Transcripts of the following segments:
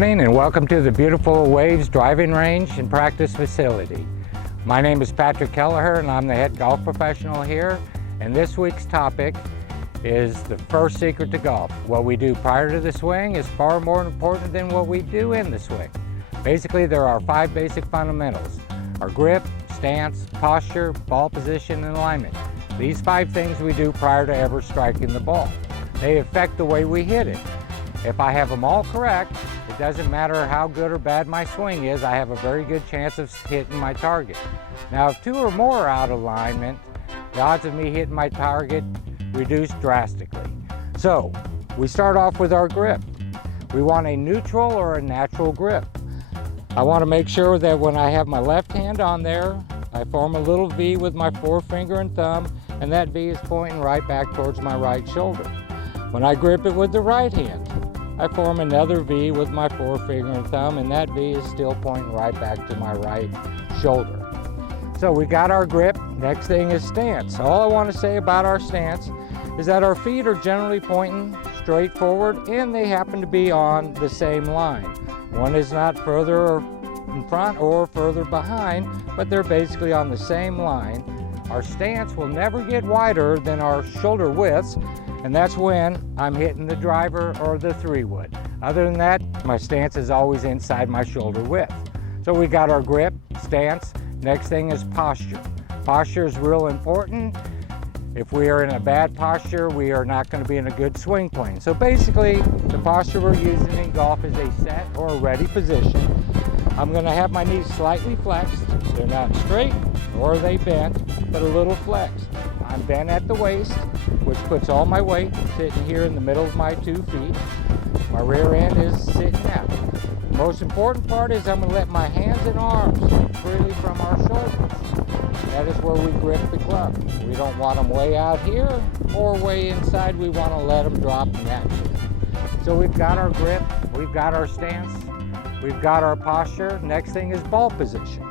morning and welcome to the beautiful Waves driving range and practice facility. My name is Patrick Kelleher and I'm the head golf professional here, and this week's topic is the first secret to golf. What we do prior to the swing is far more important than what we do in the swing. Basically, there are 5 basic fundamentals: our grip, stance, posture, ball position, and alignment. These 5 things we do prior to ever striking the ball. They affect the way we hit it. If I have them all correct, it doesn't matter how good or bad my swing is, I have a very good chance of hitting my target. Now, if 2 or more are out of alignment, the odds of me hitting my target reduce drastically. So, we start off with our grip. We want a neutral or a natural grip. I want to make sure that when I have my left hand on there, I form a little V with my forefinger and thumb, and that V is pointing right back towards my right shoulder. When I grip it with the right hand, I form another V with my forefinger and thumb, and that V is still pointing right back to my right shoulder. So we got our grip. Next thing is stance. All I want to say about our stance is that our feet are generally pointing straight forward and they happen to be on the same line. One is not further in front or further behind, but they're basically on the same line. Our stance will never get wider than our shoulder widths, and that's when I'm hitting the driver or the 3-wood. Other than that, my stance is always inside my shoulder width. So we got our grip, stance. Next thing is posture. Posture is real important. If we are in a bad posture, we are not going to be in a good swing plane. So basically, the posture we're using in golf is a set or a ready position. I'm going to have my knees slightly flexed. They're not straight or are they bent, but a little flexed. I'm bent at the waist, which puts all my weight sitting here in the middle of my 2 feet. My rear end is sitting out. The most important part is I'm going to let my hands and arms freely from our shoulders. That is where we grip the glove. We don't want them way out here or way inside. We want to let them drop naturally. So we've got our grip, we've got our stance, we've got our posture. Next thing is ball position.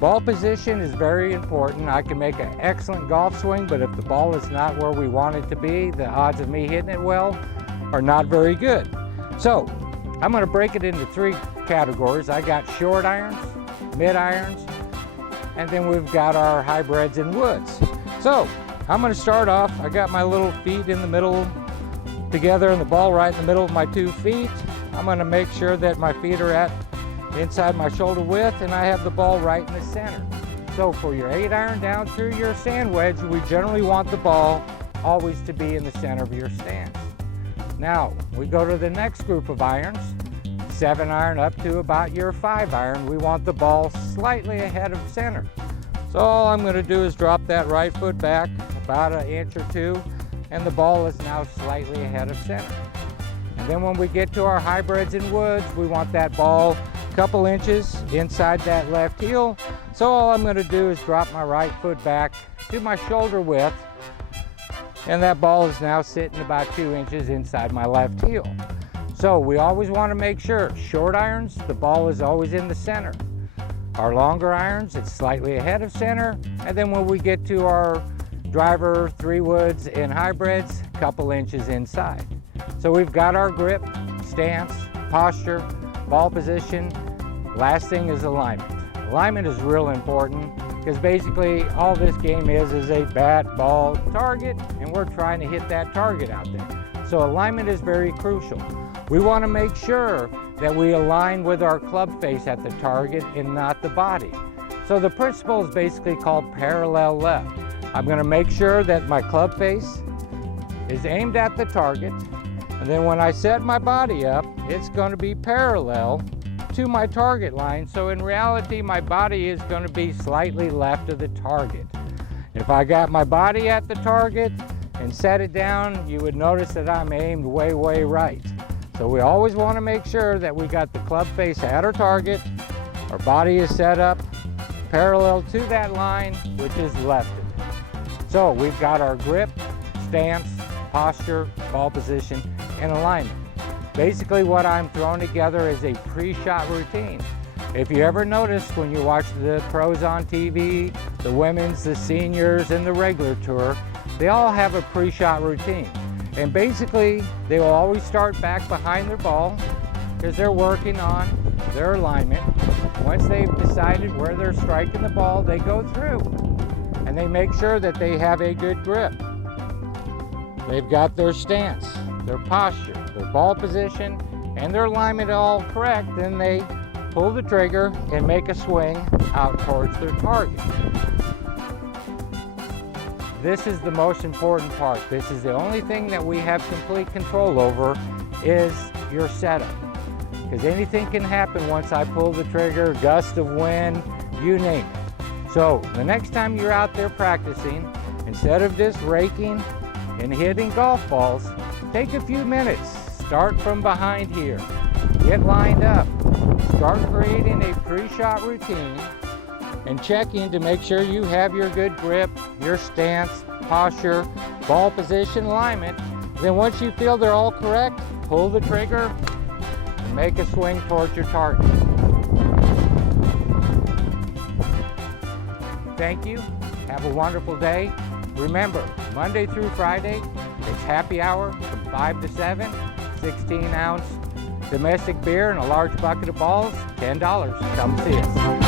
Ball position is very important. I can make an excellent golf swing, but if the ball is not where we want it to be, the odds of me hitting it well are not very good. So I'm going to break it into 3 categories. I got short irons, mid irons, and then we've got our hybrids and woods. So I'm going to start off. I got my little feet in the middle together and the ball right in the middle of my 2 feet. I'm going to make sure that my feet are at inside my shoulder width and I have the ball right in the center. So for your 8 iron down through your sand wedge, we generally want the ball always to be in the center of your stance. Now we go to the next group of irons, 7 iron up to about your 5 iron. We want the ball slightly ahead of center. So all I'm going to do is drop that right foot back about 1 inch or 2, and the ball is now slightly ahead of center. And then when we get to our hybrids and woods, we want that ball a couple inches inside that left heel. So all I'm going to do is drop my right foot back to my shoulder width, and that ball is now sitting about 2 inches inside my left heel. So we always want to make sure, short irons, the ball is always in the center. Our longer irons, it's slightly ahead of center. And then when we get to our driver, 3-woods, and hybrids, a couple inches inside. So we've got our grip, stance, posture, ball position. Last thing is alignment. Alignment is real important because basically all this game is a bat, ball, target, and we're trying to hit that target out there. So alignment is very crucial. We want to make sure that we align with our club face at the target and not the body. So the principle is basically called parallel left. I'm going to make sure that my club face is aimed at the target, and then when I set my body up, it's going to be parallel to my target line. So in reality, my body is going to be slightly left of the target. If I got my body at the target and set it down, you would notice that I'm aimed way, way right. So we always want to make sure that we got the club face at our target, our body is set up parallel to that line, which is lefted. So we've got our grip, stance, posture, ball position, and alignment. Basically what I'm throwing together is a pre-shot routine. If you ever noticed when you watch the pros on TV, the women's, the seniors, and the regular tour, they all have a pre-shot routine. And basically, they will always start back behind their ball. because they're working on their alignment. Once they've decided where they're striking the ball, they go through and they make sure that they have a good grip. They've got their stance, their posture, their ball position, and their alignment all correct. Then they pull the trigger and make a swing out towards their target. This is the most important part. This is the only thing that we have complete control over, is your setup. Because anything can happen once I pull the trigger, gust of wind, you name it. So the next time you're out there practicing, instead of just raking and hitting golf balls, take a few minutes. Start from behind here. Get lined up. Start creating a pre-shot routine and checking to make sure you have your good grip, your stance, posture, ball position, alignment. Then once you feel they're all correct, pull the trigger and make a swing towards your target. Thank you. Have a wonderful day. Remember, Monday through Friday, it's happy hour from 5 to 7, 16-ounce domestic beer and a large bucket of balls, $10. Come see us.